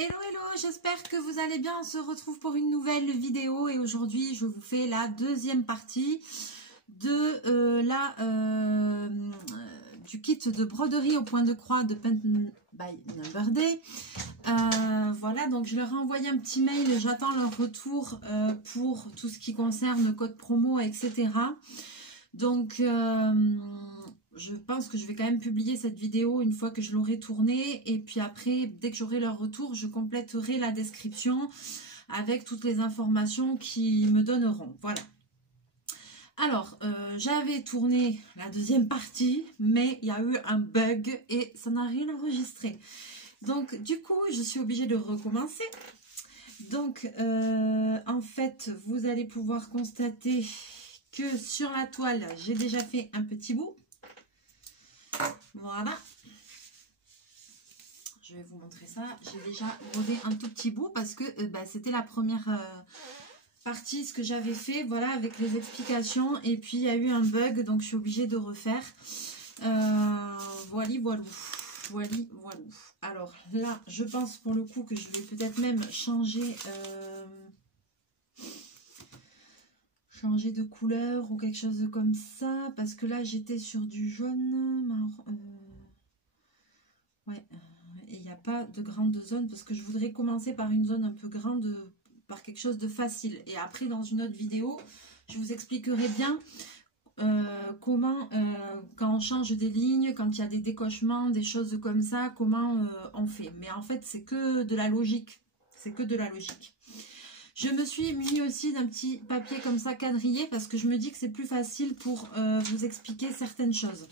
Hello, hello, j'espère que vous allez bien. On se retrouve pour une nouvelle vidéo et aujourd'hui je vous fais la deuxième partie de du kit de broderie au point de croix de Paint by Number Day. Voilà, donc je leur ai envoyé un petit mail, j'attends leur retour pour tout ce qui concerne le code promo, etc. Donc je pense que je vais quand même publier cette vidéo une fois que je l'aurai tournée. Et puis après, dès que j'aurai leur retour, je compléterai la description avec toutes les informations qu'ils me donneront. Voilà. Alors, j'avais tourné la deuxième partie, mais il y a eu un bug et ça n'a rien enregistré. Donc, du coup, je suis obligée de recommencer. Donc, en fait, vous allez pouvoir constater que sur la toile, j'ai déjà fait un petit bout. Voilà, je vais vous montrer ça. J'ai déjà brodé un tout petit bout parce que c'était la première partie, ce que j'avais fait, voilà, avec les explications. Et puis il y a eu un bug, donc je suis obligée de refaire. Voilà, voilà. Alors là, je pense pour le coup que je vais peut-être même changer de couleur ou quelque chose comme ça, parce que là j'étais sur du jaune marron. Ouais, et il n'y a pas de grande zone parce que je voudrais commencer par une zone un peu grande, par quelque chose de facile. Et après, dans une autre vidéo, je vous expliquerai bien comment, quand on change des lignes, quand il y a des décochements, des choses comme ça, comment on fait. Mais en fait, c'est que de la logique. C'est que de la logique. Je me suis munie aussi d'un petit papier comme ça quadrillé parce que je me dis que c'est plus facile pour vous expliquer certaines choses.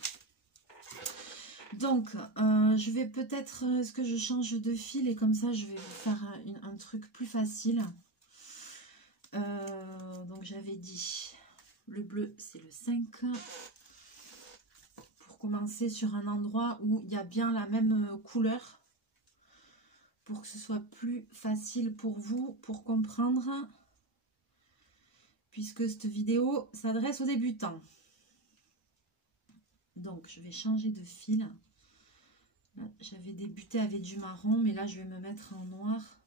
Donc, je vais peut-être, est-ce que je change de fil et comme ça, je vais vous faire un truc plus facile. Donc, j'avais dit, le bleu, c'est le 5. Pour commencer sur un endroit où il y a bien la même couleur. Pour que ce soit plus facile pour vous, pour comprendre. Puisque cette vidéo s'adresse aux débutants. Donc, je vais changer de fil. J'avais débuté avec du marron, mais là, je vais me mettre en noir.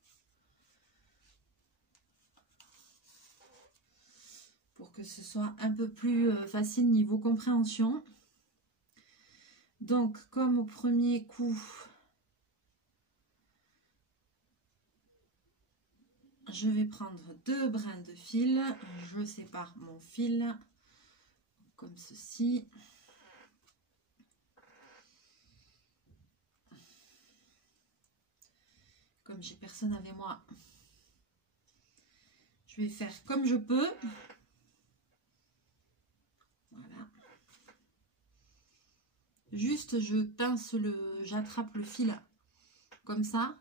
Pour que ce soit un peu plus facile niveau compréhension. Donc, comme au premier coup, je vais prendre 2 brins de fil. Je sépare mon fil comme ceci. Comme j'ai personne avec moi, je vais faire comme je peux. Voilà. Juste, je pince j'attrape le fil comme ça.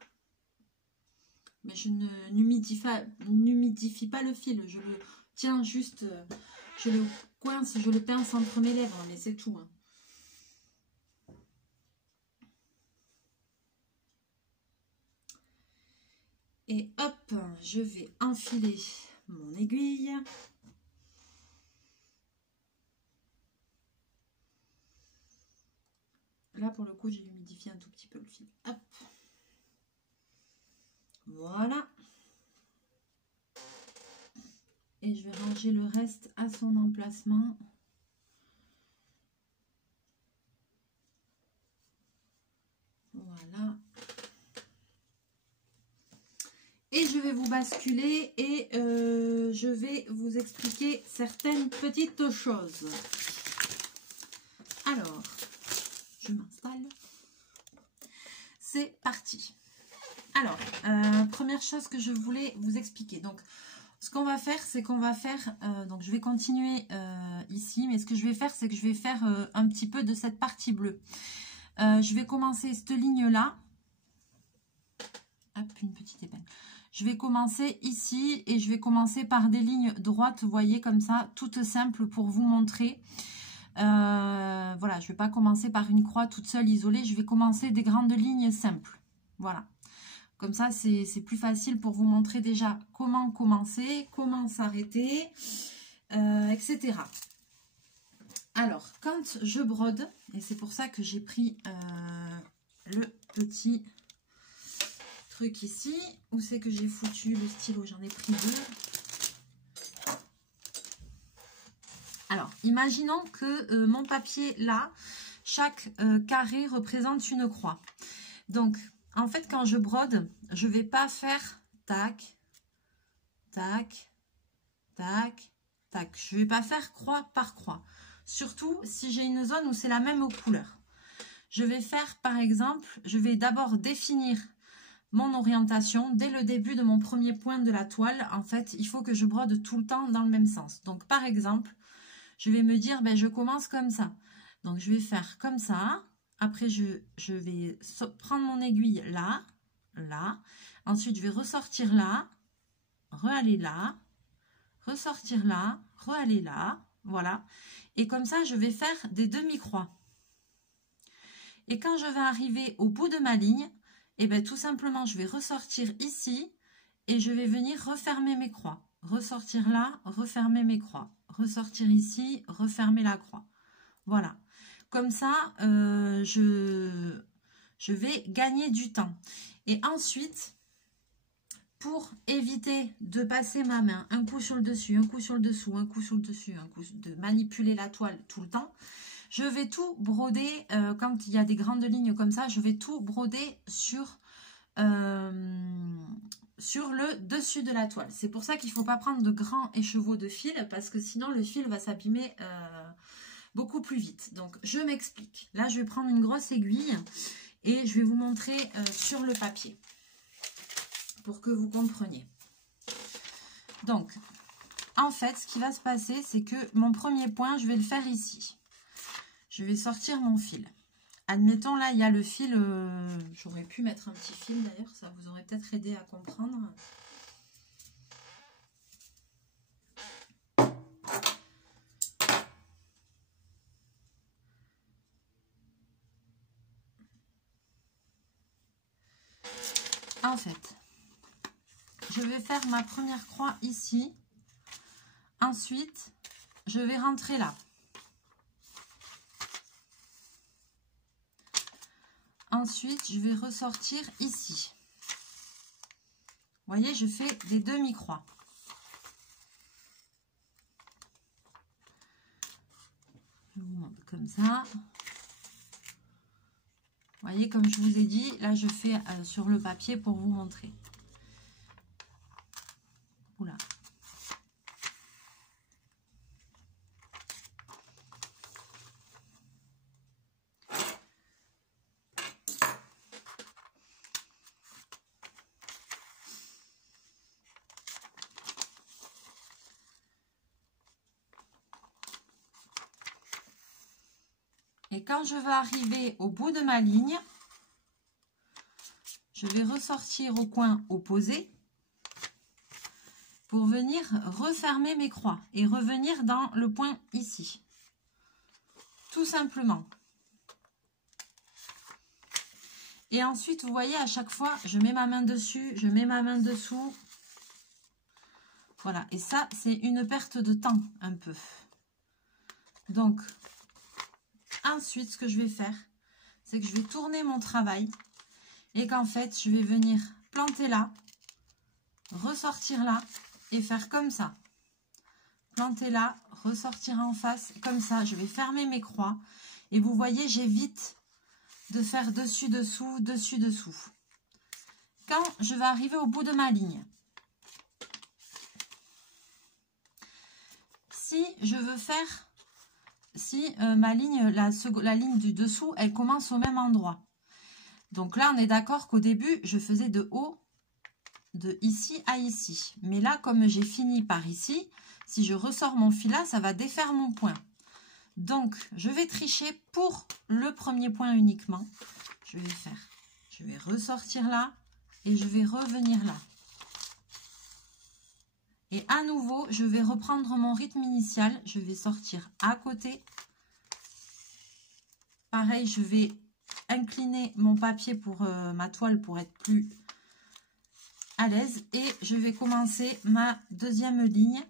Mais je n'humidifie pas le fil. Je le tiens juste, je le coince, je le pince entre mes lèvres, mais c'est tout. Hein. Et hop, je vais enfiler mon aiguille. Là, pour le coup, j'ai humidifié un tout petit peu le fil. Hop. Voilà. Et je vais ranger le reste à son emplacement. Voilà. Et je vais vous basculer et je vais vous expliquer certaines petites choses. Alors, je m'installe. C'est parti. Alors, première chose que je voulais vous expliquer. Donc, ce qu'on va faire, c'est qu'on va faire... donc, je vais continuer ici. Mais ce que je vais faire, c'est que je vais faire un petit peu de cette partie bleue. Je vais commencer cette ligne-là. Hop, une petite épingle. Je vais commencer ici et je vais commencer par des lignes droites, vous voyez, comme ça, toutes simples pour vous montrer. Voilà, je ne vais pas commencer par une croix toute seule, isolée. Je vais commencer des grandes lignes simples. Voilà. Comme ça, c'est plus facile pour vous montrer déjà comment commencer, comment s'arrêter, etc. Alors, quand je brode, et c'est pour ça que j'ai pris le petit truc ici. Où c'est que j'ai foutu le stylo? J'en ai pris deux. Alors, imaginons que mon papier là, chaque carré représente une croix. Donc, en fait, quand je brode, je ne vais pas faire tac, tac, tac, tac. Je ne vais pas faire croix par croix. Surtout si j'ai une zone où c'est la même couleur. Je vais faire, par exemple, je vais d'abord définir mon orientation dès le début de mon premier point de la toile. En fait, il faut que je brode tout le temps dans le même sens. Donc, par exemple, je vais me dire, ben, je commence comme ça. Donc, je vais faire comme ça. Après, je vais prendre mon aiguille là, là. Ensuite, je vais ressortir là, re-aller là, ressortir là, re-aller là. Voilà. Et comme ça, je vais faire des demi-croix. Et quand je vais arriver au bout de ma ligne, et bien tout simplement, je vais ressortir ici et je vais venir refermer mes croix. Ressortir là, refermer mes croix. Ressortir ici, refermer la croix. Voilà. Comme ça, je vais gagner du temps. Et ensuite, pour éviter de passer ma main un coup sur le dessus, un coup sur le dessous, un coup sur le dessus, un coup de manipuler la toile tout le temps, je vais tout broder, quand il y a des grandes lignes comme ça, je vais tout broder sur le dessus de la toile. C'est pour ça qu'il ne faut pas prendre de grands écheveaux de fil, parce que sinon le fil va s'abîmer beaucoup plus vite. Donc je m'explique. Là, je vais prendre une grosse aiguille et je vais vous montrer sur le papier pour que vous compreniez. Donc, en fait, ce qui va se passer, c'est que mon premier point, je vais le faire ici. Je vais sortir mon fil. Admettons, là, il y a le fil. J'aurais pu mettre un petit fil, d'ailleurs. Ça vous aurait peut-être aidé à comprendre. En fait, je vais faire ma première croix ici. Ensuite, je vais rentrer là. Ensuite, je vais ressortir ici. Vous voyez, je fais des demi-croix. Je vous montre comme ça. Vous voyez, comme je vous ai dit, là, je fais sur le papier pour vous montrer. Oula. Et quand je vais arriver au bout de ma ligne, je vais ressortir au coin opposé pour venir refermer mes croix et revenir dans le point ici. Tout simplement. Et ensuite, vous voyez, à chaque fois, je mets ma main dessus, je mets ma main dessous. Voilà, et ça, c'est une perte de temps, un peu. Donc, ensuite, ce que je vais faire, c'est que je vais tourner mon travail et qu'en fait, je vais venir planter là, ressortir là et faire comme ça. Planter là, ressortir en face, comme ça. Je vais fermer mes croix et vous voyez, j'évite de faire dessus-dessous, dessus-dessous. Quand je vais arriver au bout de ma ligne, si je veux faire, si ma ligne, la ligne du dessous, elle commence au même endroit. Donc là, on est d'accord qu'au début, je faisais de haut, de ici à ici. Mais là, comme j'ai fini par ici, si je ressors mon fil là, ça va défaire mon point. Donc, je vais tricher pour le premier point uniquement. Je vais ressortir là et je vais revenir là. Et à nouveau, je vais reprendre mon rythme initial. Je vais sortir à côté. Pareil, je vais incliner mon papier pour ma toile pour être plus à l'aise. Et je vais commencer ma deuxième ligne.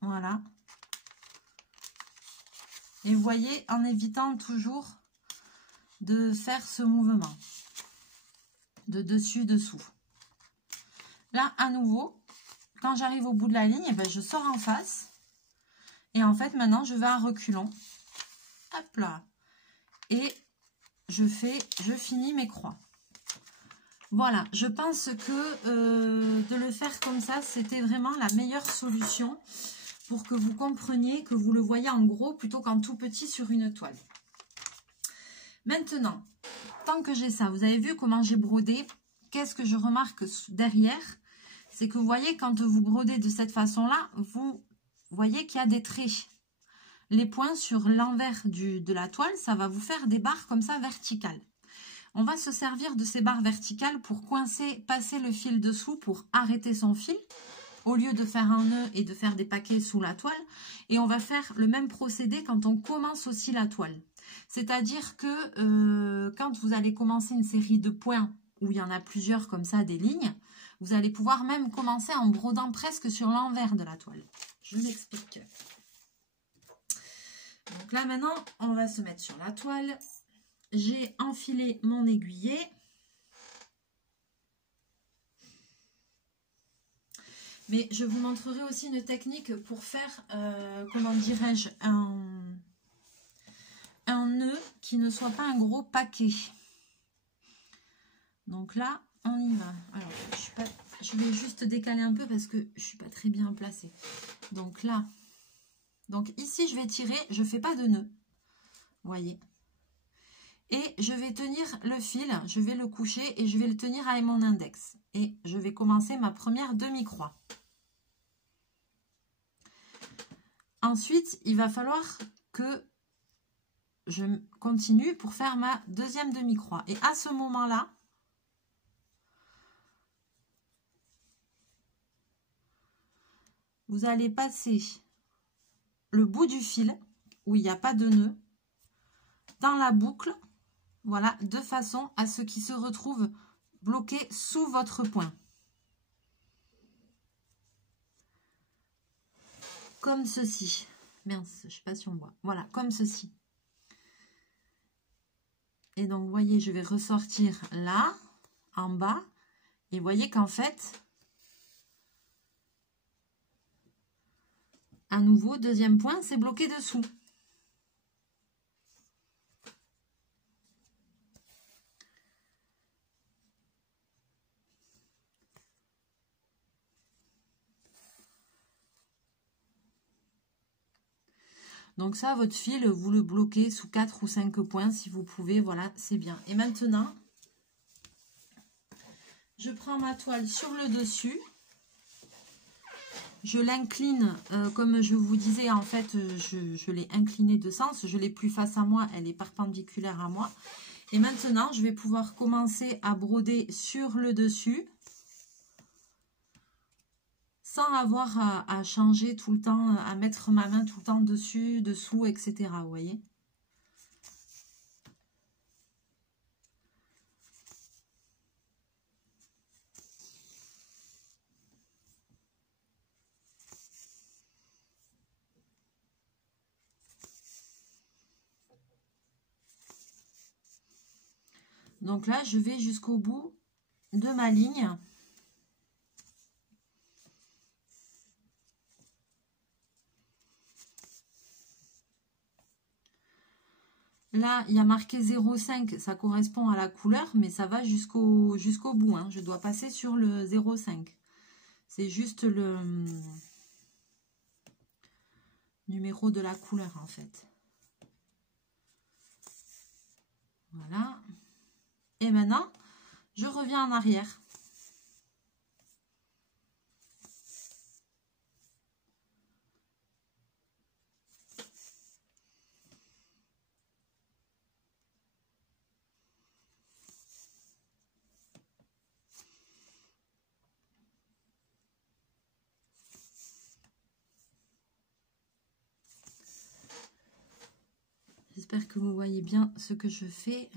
Voilà. Et vous voyez, en évitant toujours de faire ce mouvement de dessus-dessous. Là, à nouveau, quand j'arrive au bout de la ligne, eh ben, je sors en face. Et en fait, maintenant, je vais à reculons. Hop là. Et je finis mes croix. Voilà, je pense que de le faire comme ça, c'était vraiment la meilleure solution pour que vous compreniez, que vous le voyez en gros plutôt qu'en tout petit sur une toile. Maintenant, tant que j'ai ça, vous avez vu comment j'ai brodé. Qu'est-ce que je remarque derrière? C'est que vous voyez, quand vous brodez de cette façon-là, vous voyez qu'il y a des traits. Les points sur l'envers de la toile, ça va vous faire des barres comme ça verticales. On va se servir de ces barres verticales pour passer le fil dessous, pour arrêter son fil, au lieu de faire un nœud et de faire des paquets sous la toile. Et on va faire le même procédé quand on commence aussi la toile. C'est-à-dire que quand vous allez commencer une série de points, où il y en a plusieurs comme ça, des lignes, vous allez pouvoir même commencer en brodant presque sur l'envers de la toile. Je m'explique. Donc là maintenant, on va se mettre sur la toile. J'ai enfilé mon aiguillet. Mais je vous montrerai aussi une technique pour faire, comment dirais-je, un nœud qui ne soit pas un gros paquet. Donc là, on y va. Alors, je vais juste décaler un peu parce que je ne suis pas très bien placée. Donc là, ici, je vais tirer, je ne fais pas de nœud. Vous voyez. Et je vais tenir le fil, je vais le coucher et je vais le tenir avec mon index. Et je vais commencer ma première demi-croix. Ensuite, il va falloir que je continue pour faire ma deuxième demi-croix. Et à ce moment-là, vous allez passer le bout du fil, où il n'y a pas de nœud, dans la boucle, voilà, de façon à ce qu'il se retrouve bloqué sous votre point. Comme ceci. Mince, je ne sais pas si on voit. Voilà, comme ceci. Et donc, vous voyez, je vais ressortir là, en bas. Et vous voyez qu'en fait, à nouveau, deuxième point, c'est bloqué dessous. Donc ça, votre fil, vous le bloquez sous 4 ou 5 points si vous pouvez. Voilà, c'est bien. Et maintenant, je prends ma toile sur le dessus. Je l'incline, comme je vous disais, en fait, je l'ai inclinée de sens. Je l'ai plus face à moi, elle est perpendiculaire à moi. Et maintenant, je vais pouvoir commencer à broder sur le dessus. Sans avoir à changer tout le temps, à mettre ma main tout le temps dessus, dessous, etc. Vous voyez? Donc là, je vais jusqu'au bout de ma ligne. Là, il y a marqué 0,5, ça correspond à la couleur, mais ça va jusqu'au bout. Hein. Je dois passer sur le 0,5. C'est juste le numéro de la couleur, en fait. Voilà. Et maintenant, je reviens en arrière. J'espère que vous voyez bien ce que je fais.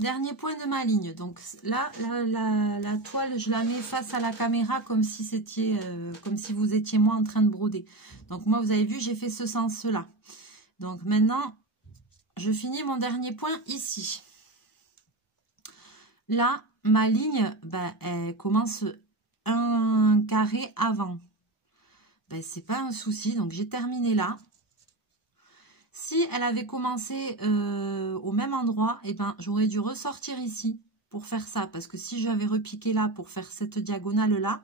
Dernier point de ma ligne. Donc là, la toile, je la mets face à la caméra comme si c'était, comme si vous étiez moi en train de broder. Donc moi, vous avez vu, j'ai fait ce sens-là. Donc maintenant, je finis mon dernier point ici. Là, ma ligne, ben, elle commence un carré avant. Ben, c'est pas un souci, donc j'ai terminé là. Si elle avait commencé au même endroit, eh ben, j'aurais dû ressortir ici pour faire ça. Parce que si j'avais repiqué là pour faire cette diagonale-là,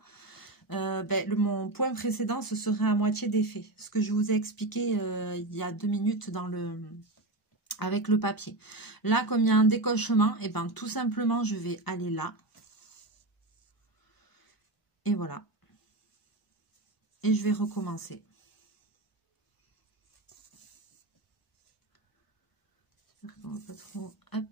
ben, mon point précédent, ce serait à moitié d'effet. Ce que je vous ai expliqué il y a 2 minutes avec le papier. Là, comme il y a un décochement, eh ben, tout simplement, je vais aller là. Et voilà. Et je vais recommencer. J'espère qu'on va pas trop... Hop.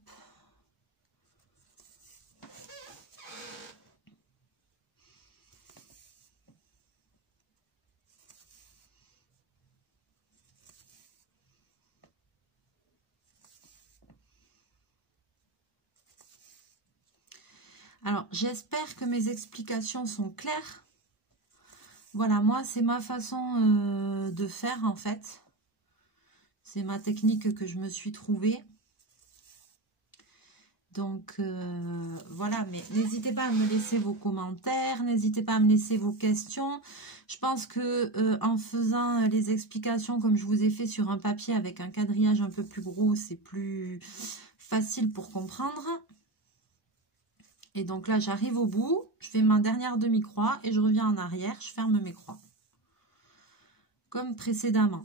Alors, j'espère que mes explications sont claires. Voilà, moi, c'est ma façon de faire, en fait. C'est ma technique que je me suis trouvée. Donc, voilà, mais n'hésitez pas à me laisser vos commentaires, n'hésitez pas à me laisser vos questions. Je pense que en faisant les explications comme je vous ai fait sur un papier avec un quadrillage un peu plus gros, c'est plus facile pour comprendre. Et donc là, j'arrive au bout, je fais ma dernière demi-croix et je reviens en arrière, je ferme mes croix. Comme précédemment.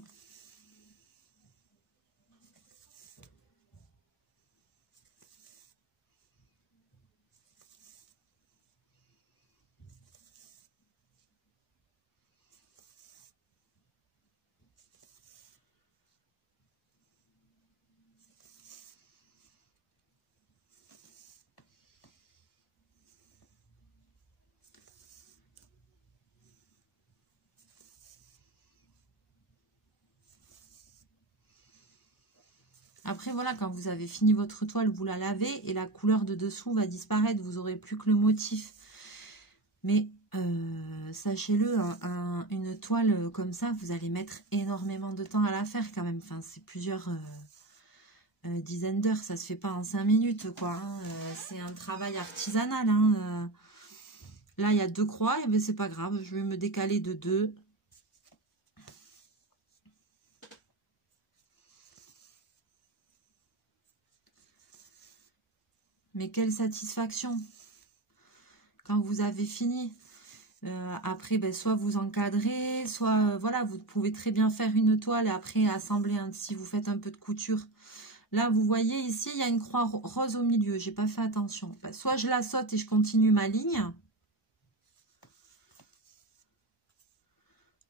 Après, voilà, quand vous avez fini votre toile, vous la lavez et la couleur de dessous va disparaître. Vous n'aurez plus que le motif. Mais sachez-le, une toile comme ça, vous allez mettre énormément de temps à la faire quand même. Enfin, c'est plusieurs dizaines d'heures. Ça se fait pas en 5 minutes, quoi. Hein. C'est un travail artisanal. Hein. Là, il y a 2 croix. Et bien, c'est pas grave. Je vais me décaler de 2. Mais quelle satisfaction quand vous avez fini. Après, ben, soit vous encadrez, soit voilà, vous pouvez très bien faire une toile et après assembler si vous faites un peu de couture. Là, vous voyez ici, il y a une croix rose au milieu. J'ai pas fait attention. Ben, soit je la saute et je continue ma ligne,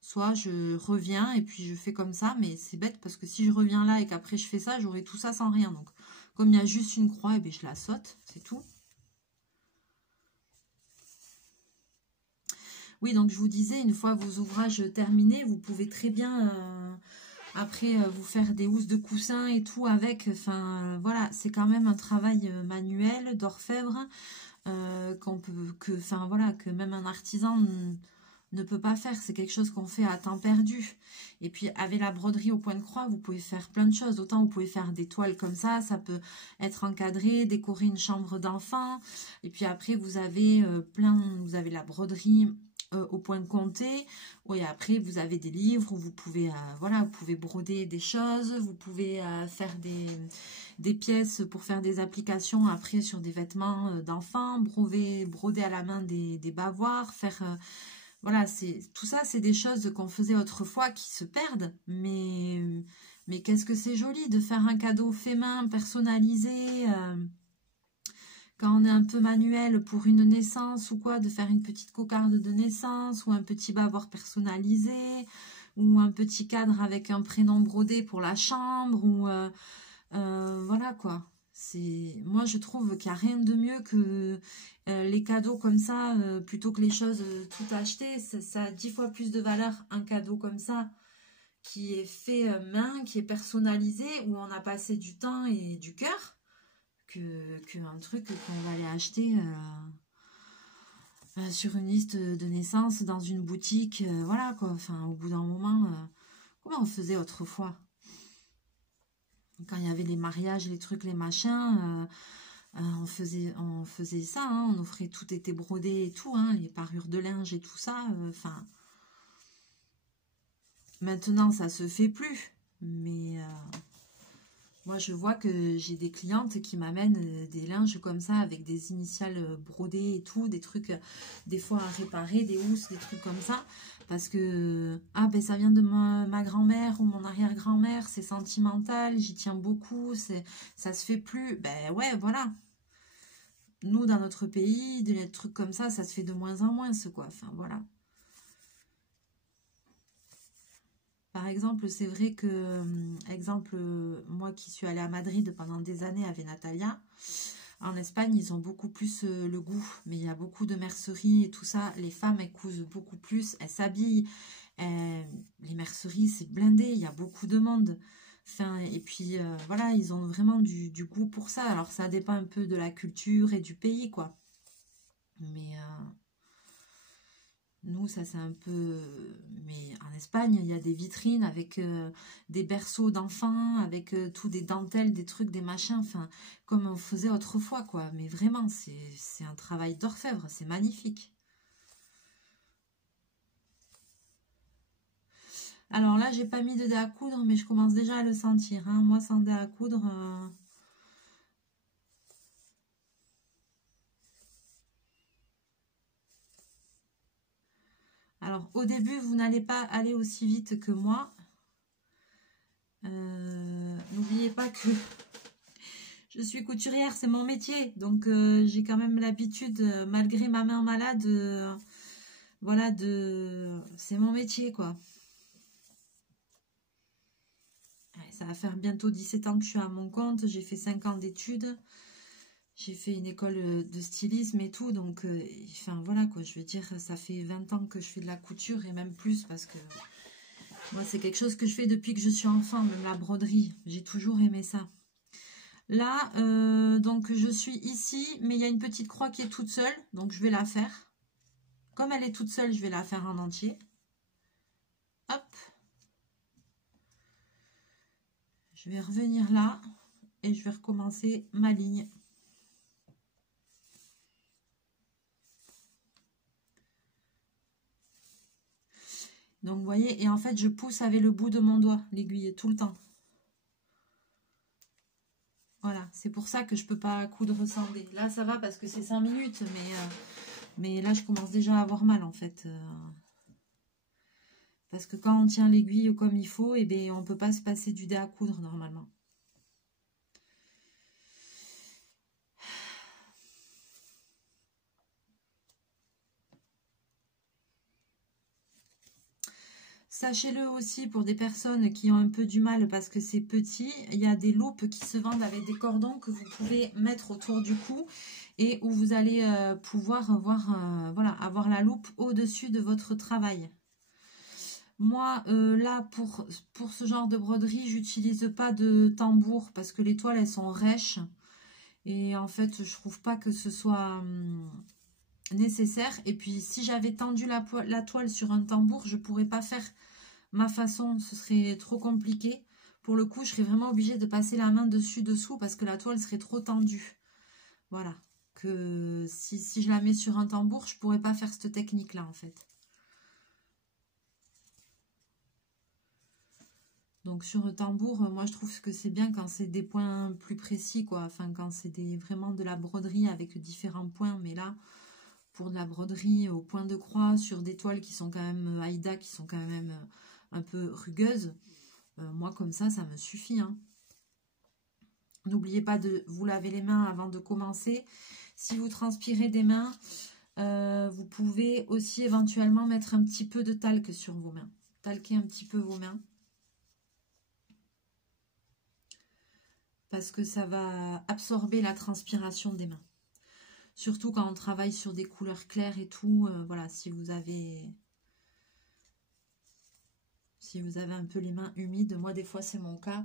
soit je reviens et puis je fais comme ça. Mais c'est bête parce que si je reviens là et qu'après je fais ça, j'aurai tout ça sans rien. Donc, comme il y a juste une croix, et ben, je la saute, c'est tout. Oui, donc je vous disais, une fois vos ouvrages terminés, vous pouvez très bien, après, vous faire des housses de coussins et tout avec. Enfin, voilà, c'est quand même un travail manuel, d'orfèvre, que même un artisan ne peut pas faire. C'est quelque chose qu'on fait à temps perdu. Et puis, avec la broderie au point de croix, vous pouvez faire plein de choses. Autant vous pouvez faire des toiles comme ça peut être encadré, décorer une chambre d'enfant. Et puis après, vous avez vous avez la broderie au point de compter. Oui, après vous avez des livres où vous pouvez voilà, vous pouvez broder des choses, vous pouvez faire des pièces pour faire des applications après sur des vêtements d'enfants, broder à la main des bavoirs, faire voilà, tout ça, c'est des choses qu'on faisait autrefois qui se perdent, mais qu'est-ce que c'est joli de faire un cadeau fait main, personnalisé, quand on est un peu manuel pour une naissance ou quoi, de faire une petite cocarde de naissance ou un petit bavard personnalisé ou un petit cadre avec un prénom brodé pour la chambre ou voilà quoi. Moi je trouve qu'il n'y a rien de mieux que les cadeaux comme ça plutôt que les choses tout achetées. Ça a 10 fois plus de valeur un cadeau comme ça qui est fait main, qui est personnalisé, où on a passé du temps et du cœur, qu'un truc qu'on va aller acheter sur une liste de naissance dans une boutique. Voilà quoi. Enfin, au bout d'un moment, comment on faisait autrefois? Quand il y avait les mariages, les trucs, les machins, on faisait ça, hein, on offrait, tout était brodé et tout, hein, les parures de linge et tout ça. Enfin, maintenant ça se fait plus, mais moi je vois que j'ai des clientes qui m'amènent des linges comme ça avec des initiales brodées et tout, des trucs des fois à réparer, des housses, des trucs comme ça, parce que ah ben ça vient de ma grand-mère ou mon arrière-grand-mère, c'est sentimental, j'y tiens beaucoup, ça se fait plus. Ben ouais, voilà. Nous, dans notre pays, des trucs comme ça se fait de moins en moins, quoi. Enfin, voilà. Par exemple, c'est vrai que, exemple, moi qui suis allée à Madrid pendant des années avec Natalia, en Espagne, ils ont beaucoup plus le goût. Mais il y a beaucoup de merceries et tout ça. Les femmes, elles cousent beaucoup plus, elles s'habillent. Les merceries, c'est blindé, il y a beaucoup de monde. Enfin, et puis, voilà, ils ont vraiment du goût pour ça. Alors, ça dépend un peu de la culture et du pays, quoi. Mais nous, ça c'est un peu... Mais en Espagne, il y a des vitrines avec des berceaux d'enfants, avec tout des dentelles, des trucs, des machins, enfin, comme on faisait autrefois, quoi. Mais vraiment, c'est un travail d'orfèvre, c'est magnifique. Alors là, j'ai pas mis de dé à coudre, mais je commence déjà à le sentir, hein. Moi, sans dé à coudre... Alors, au début, vous n'allez pas aller aussi vite que moi. N'oubliez pas que je suis couturière, c'est mon métier. Donc, j'ai quand même l'habitude, malgré ma main malade, voilà, c'est mon métier, quoi. Ouais, ça va faire bientôt 17 ans que je suis à mon compte. J'ai fait 5 ans d'études. J'ai fait une école de stylisme et tout. Donc, enfin, voilà, quoi. Je veux dire, ça fait 20 ans que je fais de la couture et même plus parce que... Moi, c'est quelque chose que je fais depuis que je suis enfant, même la broderie. J'ai toujours aimé ça. Là, donc je suis ici, mais il y a une petite croix qui est toute seule. Donc, je vais la faire. Comme elle est toute seule, je vais la faire en entier. Hop. Je vais revenir là et je vais recommencer ma ligne. Donc, vous voyez, et en fait, je pousse avec le bout de mon doigt, l'aiguille, tout le temps. Voilà, c'est pour ça que je peux pas coudre sans dé. Là, ça va parce que c'est 5 minutes, mais là, je commence déjà à avoir mal, en fait. Parce que quand on tient l'aiguille comme il faut, eh bien, on ne peut pas se passer du dé à coudre, normalement. Sachez-le aussi pour des personnes qui ont un peu du mal parce que c'est petit, il y a des loupes qui se vendent avec des cordons que vous pouvez mettre autour du cou et où vous allez pouvoir voilà, avoir la loupe au-dessus de votre travail. Moi, là, pour ce genre de broderie, j'utilise pas de tambour parce que les toiles, elles sont rêches. Et en fait, je trouve pas que ce soit nécessaire. Et puis, si j'avais tendu la toile sur un tambour, je pourrais pas faire ma façon. Ce serait trop compliqué. Pour le coup, je serais vraiment obligée de passer la main dessus-dessous parce que la toile serait trop tendue. Voilà. Que si je la mets sur un tambour, je pourrais pas faire cette technique-là, en fait. Donc sur le tambour, moi je trouve que c'est bien quand c'est des points plus précis, quoi. Enfin, quand c'est vraiment de la broderie avec différents points. Mais là, pour de la broderie au point de croix, sur des toiles qui sont quand même Aïda, qui sont quand même un peu rugueuses, moi comme ça me suffit, hein. N'oubliez pas de vous laver les mains avant de commencer. Si vous transpirez des mains, vous pouvez aussi éventuellement mettre un petit peu de talc sur vos mains. Talquer un petit peu vos mains. Parce que ça va absorber la transpiration des mains. Surtout quand on travaille sur des couleurs claires et tout. Voilà, si vous avez un peu les mains humides, moi des fois c'est mon cas,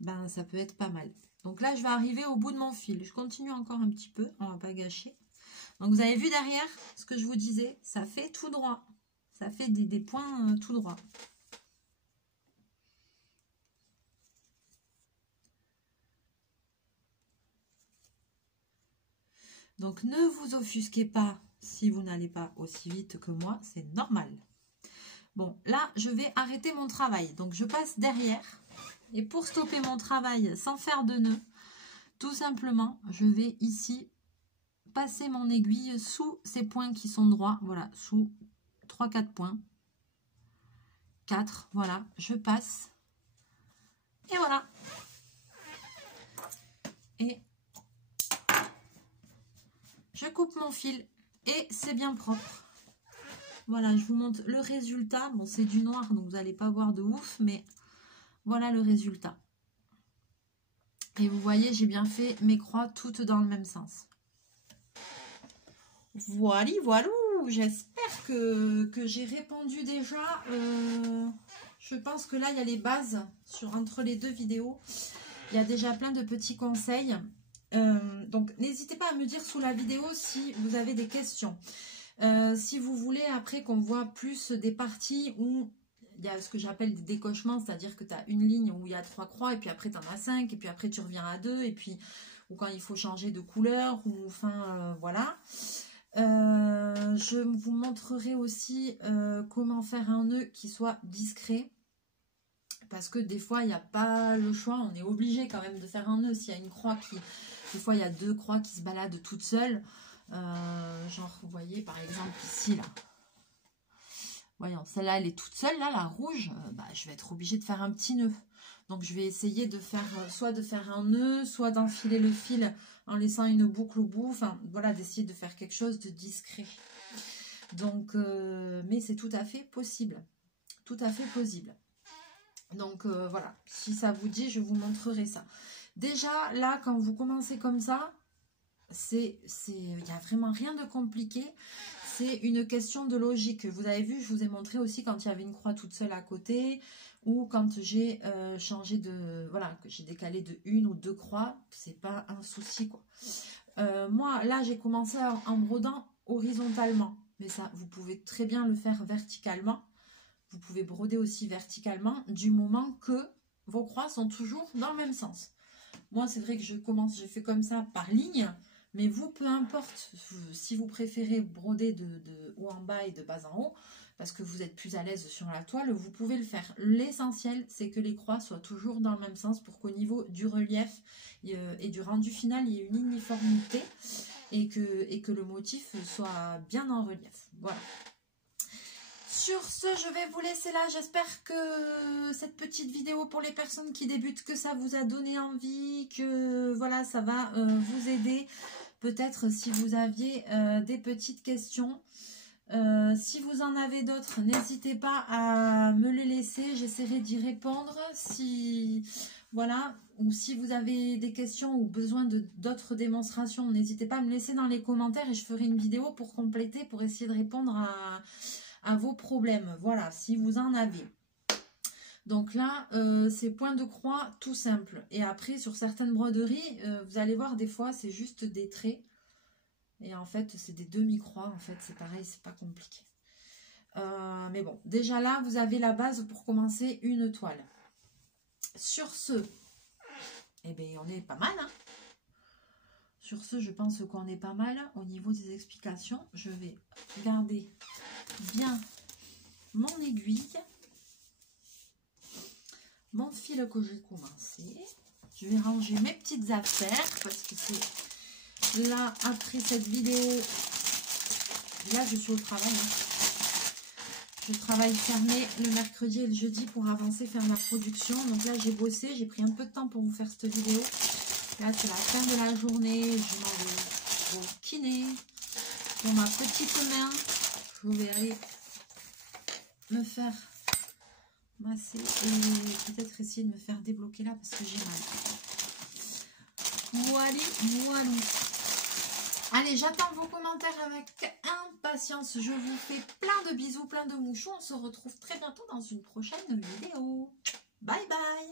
ben ça peut être pas mal. Donc là, je vais arriver au bout de mon fil. Je continue encore un petit peu, on ne va pas gâcher. Donc vous avez vu derrière ce que je vous disais, ça fait tout droit. Ça fait des points tout droit. Donc ne vous offusquez pas si vous n'allez pas aussi vite que moi, c'est normal. Bon, là, je vais arrêter mon travail. Donc je passe derrière. Et pour stopper mon travail sans faire de nœud, tout simplement, je vais ici passer mon aiguille sous ces points qui sont droits. Voilà, sous 3-4 points. 4, voilà, je passe. Et voilà. Et je coupe mon fil et c'est bien propre. Voilà, je vous montre le résultat. Bon, c'est du noir, donc vous n'allez pas voir de ouf, mais voilà le résultat. Et vous voyez, j'ai bien fait mes croix toutes dans le même sens. Voilà, voilà. J'espère que j'ai répondu déjà. Je pense que là, il y a les bases entre les deux vidéos. Il y a déjà plein de petits conseils. Donc, n'hésitez pas à me dire sous la vidéo si vous avez des questions. Si vous voulez, après qu'on voit plus des parties où il y a ce que j'appelle des décochements, c'est-à-dire que tu as une ligne où il y a 3 croix, et puis après tu en as 5, et puis après tu reviens à 2, et puis ou quand il faut changer de couleur, ou enfin voilà. Je vous montrerai aussi comment faire un nœud qui soit discret. Parce que des fois, il n'y a pas le choix, on est obligé quand même de faire un nœud. S'il y a une croix qui... Des fois, il y a 2 croix qui se baladent toutes seules. Genre, vous voyez, par exemple, ici, là. Voyons, celle-là, elle est toute seule, là, la rouge. Je vais être obligée de faire un petit nœud. Donc, je vais essayer de faire, soit de faire un nœud, soit d'enfiler le fil en laissant une boucle au bout. Enfin, voilà, d'essayer de faire quelque chose de discret. Donc, mais c'est tout à fait possible. Tout à fait possible. Donc, voilà. Si ça vous dit, je vous montrerai ça. Déjà, là, quand vous commencez comme ça, il n'y a vraiment rien de compliqué. C'est une question de logique. Vous avez vu, je vous ai montré aussi quand il y avait une croix toute seule à côté, ou quand j'ai changé de... Voilà, que j'ai décalé de 1 ou 2 croix, c'est pas un souci, quoi. Moi, là, j'ai commencé en brodant horizontalement. Mais ça, vous pouvez très bien le faire verticalement. Vous pouvez broder aussi verticalement, du moment que vos croix sont toujours dans le même sens. Moi, c'est vrai que je fais comme ça par ligne. Mais vous, peu importe, si vous préférez broder de haut en bas et de bas en haut, parce que vous êtes plus à l'aise sur la toile, vous pouvez le faire. L'essentiel, c'est que les croix soient toujours dans le même sens pour qu'au niveau du relief et du rendu final, il y ait une uniformité et que le motif soit bien en relief. Voilà. Sur ce, je vais vous laisser là. J'espère que cette petite vidéo pour les personnes qui débutent, que ça vous a donné envie, que voilà, ça va vous aider. Peut-être si vous aviez des petites questions. Si vous en avez d'autres, n'hésitez pas à me les laisser. J'essaierai d'y répondre. Voilà, ou si vous avez des questions ou besoin d'autres démonstrations, n'hésitez pas à me laisser dans les commentaires et je ferai une vidéo pour compléter, pour essayer de répondre à vos problèmes. Voilà, si vous en avez. Donc là, c'est point de croix tout simple. Et après, sur certaines broderies, vous allez voir, des fois, c'est juste des traits. Et en fait, c'est des demi-croix. En fait, c'est pareil, c'est pas compliqué. Mais bon, déjà là, vous avez la base pour commencer une toile. Sur ce, eh bien, on est pas mal, hein. Sur ce, je pense qu'on est pas mal au niveau des explications. Je vais garder bien mon aiguille, mon fil que j'ai commencé. Je vais ranger mes petites affaires parce que c'est là, après cette vidéo, là je suis au travail. Je travaille fermé le mercredi et le jeudi pour avancer, faire ma production. Donc là j'ai bossé, j'ai pris un peu de temps pour vous faire cette vidéo. Là c'est la fin de la journée, je m'en vais au kiné pour ma petite main. Je vais aller me faire masser et peut-être essayer de me faire débloquer là parce que j'ai mal. Voilà, voilà. Allez, j'attends vos commentaires avec impatience. Je vous fais plein de bisous, plein de mouchons. On se retrouve très bientôt dans une prochaine vidéo. Bye bye.